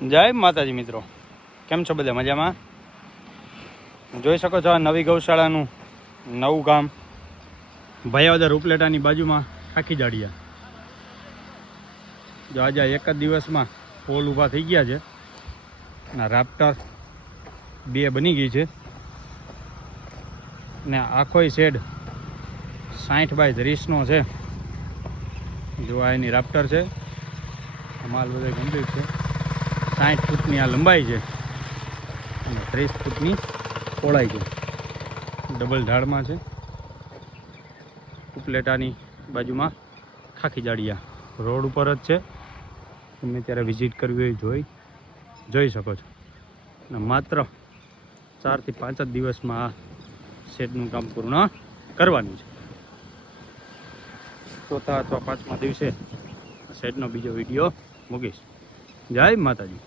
જય માતાજી મિત્રો, કેમ છો બધા? મજામાં? જોઈ શકો છો આ નવી ગૌશાળાનું નવું ગામ ભયાવદર ઉપલેટાની બાજુમાં ખાખી જાડિયા. જો આજે એક જ દિવસમાં પોલ ઊભા થઈ ગયા છે અને રાપ્ટર 2 બની ગઈ છે ને આખોય શેડ 60 બાય 30નો છે. જો આ એની રાપ્ટર છે, માલ બધો કમ્પ્લીટ છે. 60 ફૂટની આ લંબાઈ છે અને 30 ફૂટની પહોળાઈ છે. ડબલ ઢાળમાં છે. ઉપલેટાની બાજુમાં ખાખી જાડિયા રોડ ઉપર જ છે. તમે ત્યારે વિઝિટ કરવી હોય જોઈ શકો છો. અને માત્ર 4 થી 5 જ દિવસમાં આ શેડનું કામ પૂર્ણ કરવાનું છે. ચોથા અથવા 5મા દિવસે શેડનો બીજો વિડીયો મૂકીશ. જય માતાજી.